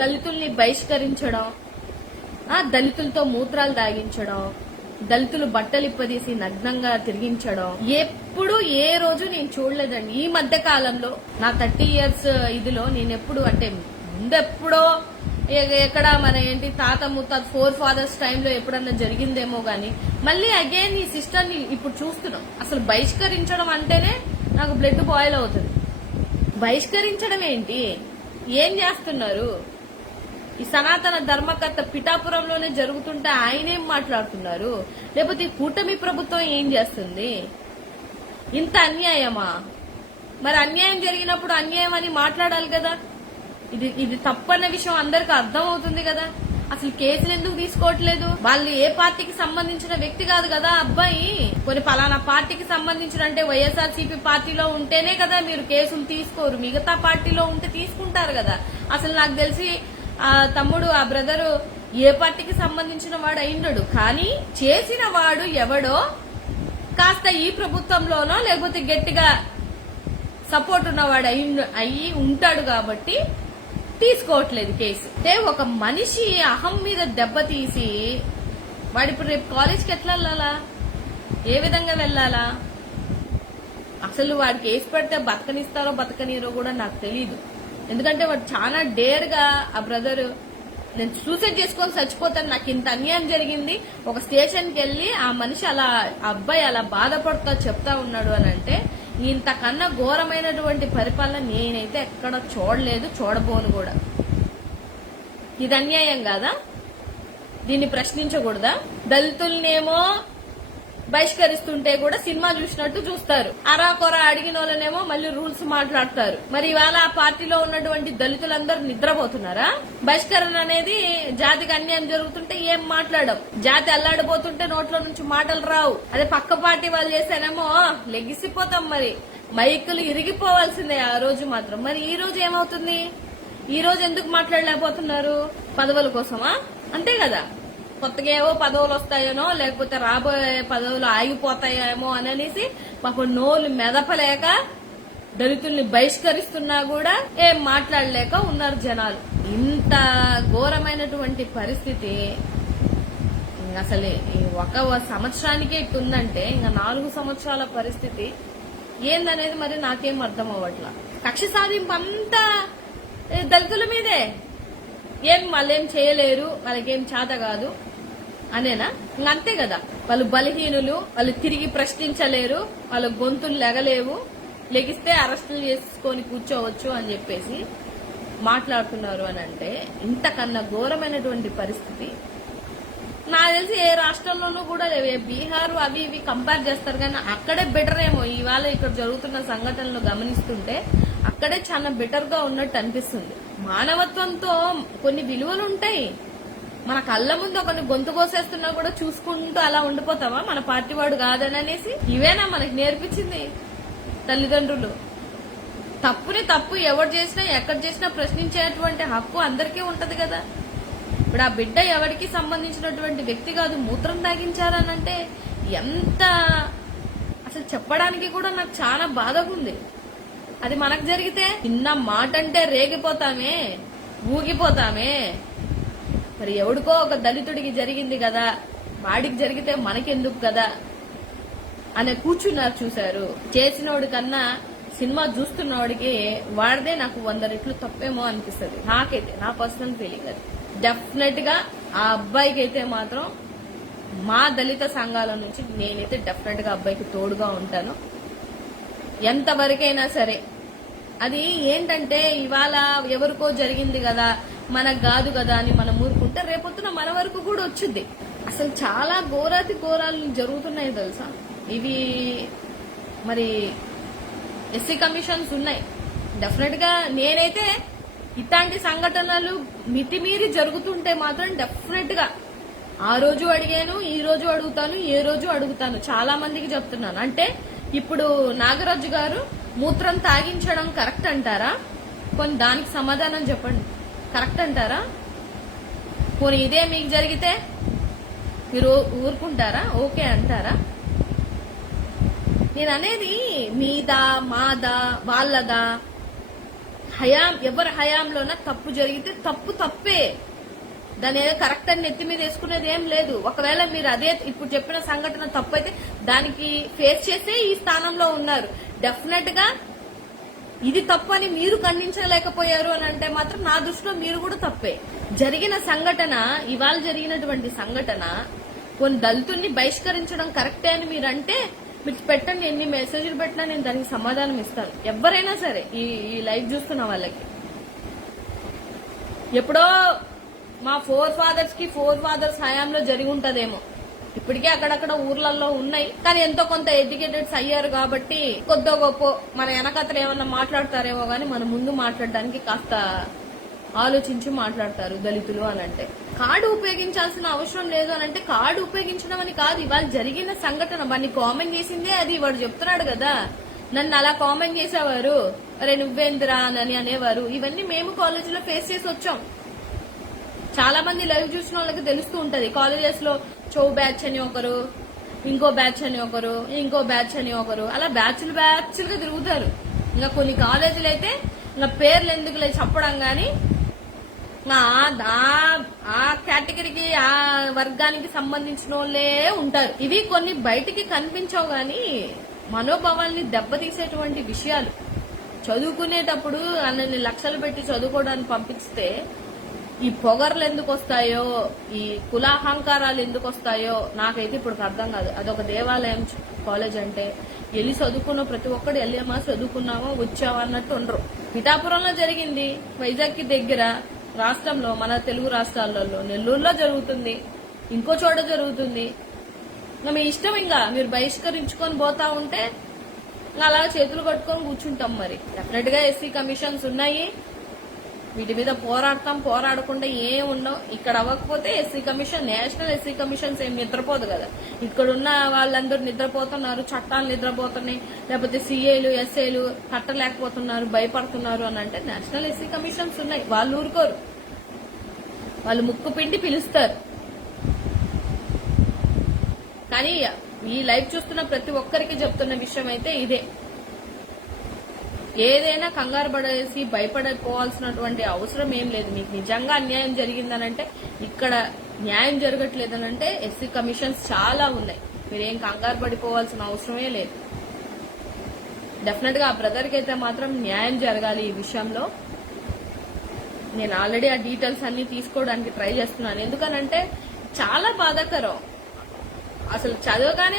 దళితుల్ని బహిష్కరించడం, దళితులతో మూత్రాలు తాగించడం, దళితులు బట్టలు ఇప్పదీసి నగ్నంగా తిరిగించడం ఎప్పుడు ఏ రోజు నేను చూడలేదండి. ఈ మధ్య కాలంలో నా 30 years ఇదిలో నేనెప్పుడు అంటే ముందెప్పుడో ఎక్కడ మన ఏంటి తాత ముత్తాత 4 fathers టైంలో ఎప్పుడన్నా జరిగిందేమో గాని మళ్ళీ అగైన్ ఈ సిస్టమ్ ని ఇప్పుడు చూస్తున్నాం. అసలు బహిష్కరించడం అంటేనే నాకు బ్లడ్ బాయిల్ అవుతుంది. బహిష్కరించడం ఏంటి? ఏం చేస్తున్నారు? ఈ సనాతన ధర్మకర్త పిఠాపురంలోనే జరుగుతుంటే ఆయనేం మాట్లాడుతున్నారు? లేకపోతే ఈ కూటమి ప్రభుత్వం ఏం చేస్తుంది? ఇంత అన్యాయమా? మరి అన్యాయం జరిగినప్పుడు అన్యాయం అని మాట్లాడాలి కదా. ఇది తప్పన్న విషయం అందరికి అర్థం అవుతుంది కదా. అసలు కేసులు ఎందుకు తీసుకోవట్లేదు? వాళ్ళు ఏ పార్టీకి సంబంధించిన వ్యక్తి కాదు కదా అబ్బాయి. కొన్ని పలానా పార్టీకి సంబంధించిన అంటే వైఎస్ఆర్సీపీ పార్టీలో ఉంటేనే కదా మీరు కేసులు తీసుకోరు. మిగతా పార్టీలో ఉంటే తీసుకుంటారు కదా. అసలు నాకు తెలిసి ఆ తమ్ముడు ఆ బ్రదరు ఏ పార్టీకి సంబంధించిన వాడు అయిండడు, కానీ చేసిన వాడు ఎవడో కాస్త ఈ ప్రభుత్వంలోనో లేకపోతే గట్టిగా సపోర్ట్ ఉన్నవాడు అయ్యి ఉంటాడు కాబట్టి తీసుకోవట్లేదు కేసు. అంటే ఒక మనిషి అహం మీద దెబ్బతీసి వాడు ఇప్పుడు రేపు కాలేజ్కి ఎట్లా వెళ్ళాలా? ఏ విధంగా వెళ్ళాలా? అసలు వాడు కేసు పెడితే బతకనిస్తారో బతకనీరో కూడా నాకు తెలీదు. ఎందుకంటే వాడు చాలా డేర్ గా ఆ బ్రదర్ నేను సూసైడ్ చేసుకొని చచ్చిపోతాను, నాకు ఇంత అన్యాయం జరిగింది, ఒక స్టేషన్ కి వెళ్లి ఆ మనిషి అలా అబ్బాయి అలా బాధపడుతూ చెప్తా ఉన్నాడు అని అంటే ఇంతకన్నా ఘోరమైనటువంటి పరిపాలన నేనైతే ఎక్కడ చూడలేదు, చూడబోను కూడా. ఇది అన్యాయం కాదా? దీన్ని ప్రశ్నించకూడదా? దళితులనేమో బహిష్కరిస్తుంటే కూడా సినిమా చూసినట్టు చూస్తారు, అరాకొర అడిగిన వాళ్ళనేమో మళ్ళీ రూల్స్ మాట్లాడతారు. మరి ఇవాళ ఆ పార్టీలో ఉన్నటువంటి దళితులందరూ నిద్రపోతున్నారా? బహిష్కరణ అనేది జాతికి అన్యాయం జరుగుతుంటే ఏం మాట్లాడడం, జాతి అల్లాడిపోతుంటే నోట్లో నుంచి మాటలు రావు. అదే పక్క పార్టీ వాళ్ళు చేశానేమో లెగిసిపోతాం. మరి మైకులు ఇరిగిపోవాల్సిందే ఆ రోజు మాత్రం. మరి ఈ రోజు ఏమవుతుంది? ఈ రోజు ఎందుకు మాట్లాడలేకపోతున్నారు? పదవుల కోసమా? అంతే కదా. కొత్తగా ఏవో పదవులు వస్తాయనో లేకపోతే రాబోయే పదవులు ఆగిపోతాయేమో అనేసి పాపం నోలు మెదపలేక దళితుల్ని బహిష్కరిస్తున్నా కూడా ఏం మాట్లాడలేక ఉన్నారు జనాలు. ఇంత ఘోరమైనటువంటి పరిస్థితి అసలు ఒక సంవత్సరానికే ఇట్టుందంటే ఇంకా 4 సంవత్సరాల పరిస్థితి ఏందనేది మరి నాకేం అర్థం అవ్వట్లా. కక్ష సాధింపు అంతా దళితుల మీదే. ఏం వాళ్ళేం చేయలేరు, వాళ్ళకేం చేత కాదు అనేనా? అంతే కదా. వాళ్ళు బలహీనులు, వాళ్ళు తిరిగి ప్రశ్నించలేరు, వాళ్ళ గొంతులు లెగలేవు, లెగిస్తే అరెస్టులు చేసుకొని కూర్చోవచ్చు అని చెప్పేసి మాట్లాడుతున్నారు అని అంటే ఇంతకన్నా ఘోరమైనటువంటి పరిస్థితి నాకు తెలిసి ఏ రాష్ట్రంలోనూ కూడా లేవు. బీహార్ అవి ఇవి కంపేర్ చేస్తారు కానీ అక్కడే బెటర్ ఏమో. ఇవాళ ఇక్కడ జరుగుతున్న సంఘటనలు గమనిస్తుంటే అక్కడే చాలా బెటర్ గా ఉన్నట్టు అనిపిస్తుంది. మానవత్వంతో కొన్ని విలువలు ఉంటాయి. మన కళ్ళ ముందు ఒకరిని గొంతు కోసేస్తున్నా కూడా చూసుకుంటూ అలా ఉండిపోతావా మన పార్టీ వాడు కాదని అనేసి? ఇవేనా మనకి నేర్పించింది తల్లిదండ్రులు? తప్పుని తప్పు ఎవరు చేసినా ఎక్కడ చేసినా ప్రశ్నించేటువంటి హక్కు అందరికీ ఉంటది కదా. ఇప్పుడు ఆ బిడ్డ ఎవరికి సంబంధించినటువంటి వ్యక్తి కాదు, మూత్రం తాగించారనంటే ఎంత అసలు చెప్పడానికి కూడా నాకు చాలా బాధగా ఉంది. అది మనకు జరిగితే చిన్న మాట అంటే రేగిపోతామే, ఊగిపోతామే. మరి ఎవడికో ఒక దళితుడికి జరిగింది కదా, వాడికి జరిగితే మనకెందుకు కదా అనే కూర్చున్నారు. చూశారు చేసినోడి కన్నా సినిమా చూస్తున్నవాడికి వాడిదే నాకు 100 రెట్లు తప్పేమో అనిపిస్తుంది నాకైతే, నా పర్సనల్ ఫీలింగ్. అది డెఫినెట్ గా ఆ అబ్బాయికి అయితే మాత్రం మా దళిత సంఘాల నుంచి నేనైతే డెఫినెట్ గా అబ్బాయికి తోడుగా ఉంటాను ఎంతవరకైనా సరే. అది ఏంటంటే ఇవాళ ఎవరికో జరిగింది కదా మనకు కాదు కదా అని మనం ఊరుకుంటే రేపొద్దున మన వరకు కూడా వచ్చింది. అసలు చాలా ఘోరాతి ఘోరాలు జరుగుతున్నాయి తెలుసా. ఇవి మరి ఎస్సీ కమిషన్స్ ఉన్నాయి. డెఫినెట్ గా నేనైతే ఇట్లాంటి సంఘటనలు మితిమీరి జరుగుతుంటే మాత్రం డెఫినెట్ గా ఆ రోజు అడిగాను, ఈ రోజు అడుగుతాను, ఏ రోజు అడుగుతాను. చాలా మందికి చెప్తున్నాను. అంటే ఇప్పుడు నాగరాజు గారు మూత్రం తాగించడం కరెక్ట్ అంటారా? కొన్ని దానికి సమాధానం చెప్పండి. కరెక్ట్ అంటారా? పోనీ ఇదే మీకు జరిగితే మీరు ఊరుకుంటారా? ఓకే అంటారా? నేను అనేది మీదా, మాదా, వాళ్ళదా, ఎవరి హయాంలోన తప్పు జరిగితే తప్పే. దాని ఏదో కరెక్ట్ అని నెత్తి మీద వేసుకునేది ఏం లేదు. ఒకవేళ మీరు అదే ఇప్పుడు చెప్పిన సంఘటన తప్పు అయితే దానికి ఫేస్ చేసే ఈ స్థానంలో ఉన్నారు. డెఫినెట్ గా ఇది తప్పు అని మీరు ఖండించలేకపోయారు అని అంటే మాత్రం నా దృష్టిలో మీరు కూడా తప్పే. జరిగిన సంఘటన, ఇవాళ జరిగినటువంటి సంఘటన కొన్ని దళితుల్ని బహిష్కరించడం కరెక్టే అని మీరు అంటే మీరు పెట్టండి, ఎన్ని మెసేజ్లు పెట్టినా నేను దానికి సమాధానం ఇస్తాను. ఎవరైనా సరే ఈ లైవ్ చూస్తున్న వాళ్ళకి. ఎప్పుడో మా ఫోర్ ఫాదర్స్ హయాంలో జరిగి ఉంటదేమో, ఇప్పటికే అక్కడక్కడ ఊర్లలో ఉన్నాయి. కానీ ఎంతో కొంత ఎడ్యుకేటెడ్స్ అయ్యారు కాబట్టి కొద్దో గొప్ప మన వెనకతలు ఏమన్నా మాట్లాడతారేమో గానీ మన ముందు మాట్లాడడానికి కాస్త ఆలోచించి మాట్లాడతారు దళితులు అని అంటే. కార్డు ఉపయోగించాల్సిన అవసరం లేదు అని అంటే కార్డు ఉపయోగించడం అని కాదు, ఇవాళ జరిగిన సంఘటన వాడిని కామెంట్ చేసిందే అది. వాడు చెప్తున్నాడు కదా, నన్ను అలా కామెంట్ చేసేవారు, అరే నువ్వేందిరా అని అనేవారు. ఇవన్నీ మేము కాలేజీలో ఫేస్ చేసి వచ్చాం. చాలా మంది లైవ్ చూసిన వాళ్ళకి తెలుస్తూ ఉంటది. కాలేజెస్ లో చౌ బ్యాచ్ అని ఒకరు, ఇంకో బ్యాచ్ అని ఒకరు, ఇంకో బ్యాచ్ అని ఒకరు, అలా బ్యాచ్లుగా తిరుగుతారు. ఇంకా కొన్ని కాలేజీలు అయితే ఇంకా పేర్లు ఎందుకు చెప్పడం గాని ఆ కేటగిరీకి ఆ వర్గానికి సంబంధించిన వాళ్ళే ఉంటారు. ఇవి కొన్ని బయటికి కనిపించవు గాని మనోభావాల్ని దెబ్బతీసేటువంటి విషయాలు. చదువుకునేటప్పుడు అన్ని లక్షలు పెట్టి చదువుకోవడానికి పంపిస్తే ఈ పొగర్లు ఎందుకు వస్తాయో, ఈ కులాహంకారాలు ఎందుకు వస్తాయో నాకైతే ఇప్పుడు అర్థం కాదు. అదొక దేవాలయం కాలేజ్ అంటే వెళ్ళి చదువుకున్న ప్రతి ఒక్కడు వెళ్ళామా చదువుకున్నామో వచ్చావా అన్నట్టు ఉండరు. పిఠాపురంలో జరిగింది, వైజాగ్ కి దగ్గర రాష్ట్రంలో, మన తెలుగు రాష్ట్రాలలో నెల్లూరులో జరుగుతుంది, ఇంకో చోట జరుగుతుంది. మీ ఇష్టం, ఇంకా మీరు బహిష్కరించుకొని పోతా ఉంటే అలా చేతులు కట్టుకొని కూర్చుంటాం. మరి డెఫినెట్ గా ఎస్సీ కమిషన్స్ ఉన్నాయి, వీటి మీద పోరాడకుండా ఏం ఉండవు. ఇక్కడ అవ్వకపోతే SC commission, national SC commissions ఏం నిద్రపోదు కదా. ఇక్కడున్న వాళ్ళందరూ నిద్రపోతున్నారు, చట్టాలు నిద్రపోతున్నాయి, లేకపోతే సీఏలు ఎస్ఏలు కట్టలేకపోతున్నారు, భయపడుతున్నారు అని అంటే నేషనల్ ఎస్సీ కమిషన్స్ ఉన్నాయి. వాళ్ళు ఊరుకోరు, వాళ్ళు ముక్కు పిండి పిలుస్తారు. కానీ ఈ లైవ్ చూస్తున్న ప్రతి ఒక్కరికి చెప్తున్న విషయం అయితే ఇదే, ఏదైనా కంగారు పడేసి భయపడిపోవాల్సినటువంటి అవసరం ఏం లేదు. మీకు నిజంగా అన్యాయం జరిగిందనంటే, ఇక్కడ న్యాయం జరగట్లేదనంటే ఎస్సీ కమిషన్స్ చాలా ఉన్నాయి. మీరేం కంగారు పడిపోవాల్సిన అవసరమే లేదు. డెఫినెట్ గా ఆ బ్రదర్ కి అయితే మాత్రం న్యాయం జరగాలి. ఈ విషయంలో నేను ఆల్రెడీ ఆ డీటెయిల్స్ అన్ని తీసుకోవడానికి ట్రై చేస్తున్నాను. ఎందుకనంటే చాలా బాధాకరం. అసలు చదవగానే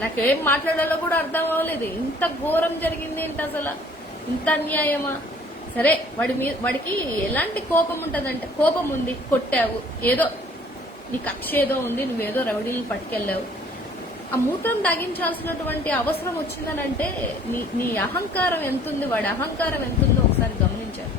నాకేం మాట్లాడాలో కూడా అర్థం అవ్వలేదు. ఇంత ఘోరం జరిగింది ఏంటి అసలు, ఇంత అన్యాయమా? సరే, వాడికి ఎలాంటి కోపం ఉంటదంటే, కోపం ఉంది, కొట్టావు, ఏదో నీ కక్ష ఏదో ఉంది, నువ్వేదో రౌడీలను పట్టుకెళ్ళావు, ఆ మూత్రం దాగించాల్సినటువంటి అవసరం వచ్చిందనంటే నీ అహంకారం ఎంతుంది, వాడి అహంకారం ఎంతుందో ఒకసారి గమనించారు.